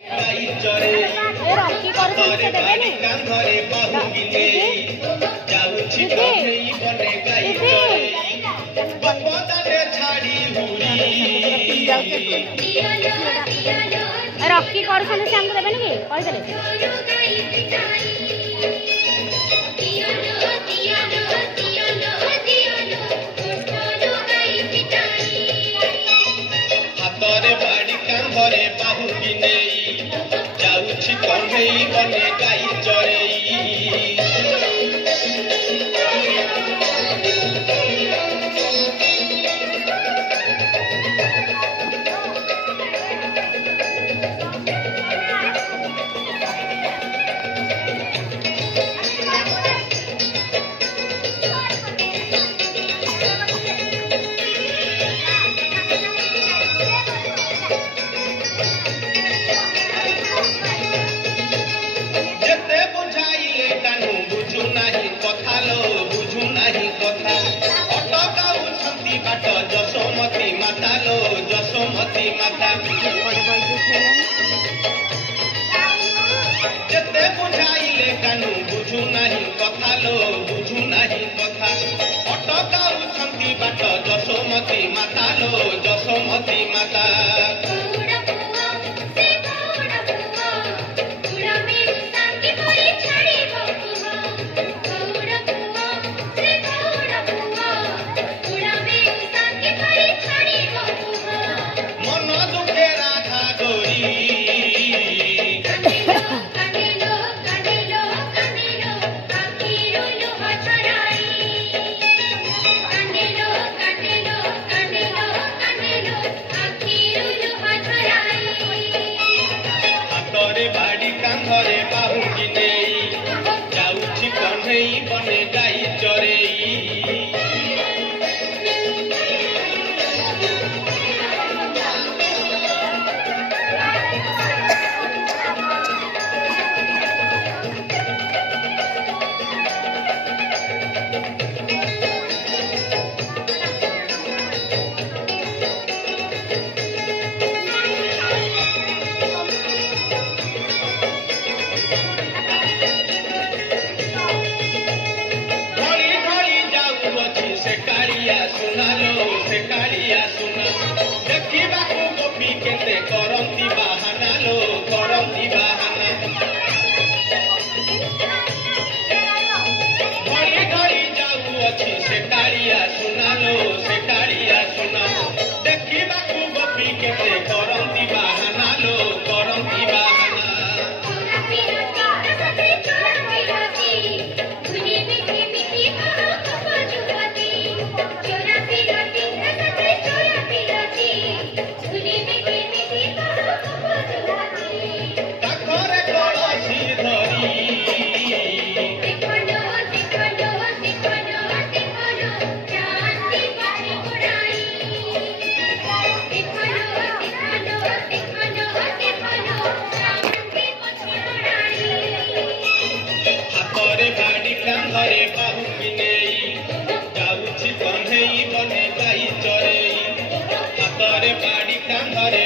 Rocky କରୁଛନ୍ତି ସେ ଦେବେନି ରॉकी କରୁଛନ୍ତି ସେ ଆମକୁ ଦେବେନି କି କହିଦେଲେ हातरे बाड़ी कांधरे बाहुकी नेई जाउछि कन्हई बने गाई चरेई जसोमती माता लो जसोमती माता जते बुझाइले कानू बुझू नहीं कथा लो बुझू नहीं कथा अटकाउछंती बाट जसोमती माता लो जसोमती माता बाड़ी कांधरे बाहुकी नेई जाउछि कन्हई बने गाई चरेई से कालिया सुना देखिबा को गोपी केते करंती बाहाना लो करंती बाहाना घड़ी घड़ी जाऊ अछि से कालिया सुना लो से कालिया सुना देखिबा को गोपी केते करंती बाहाना लो करंती बाहाना कांधरे बाहुकी नेई जाउछि कन्हई बने गाई चरेई हातरे बाड़ी कांधरे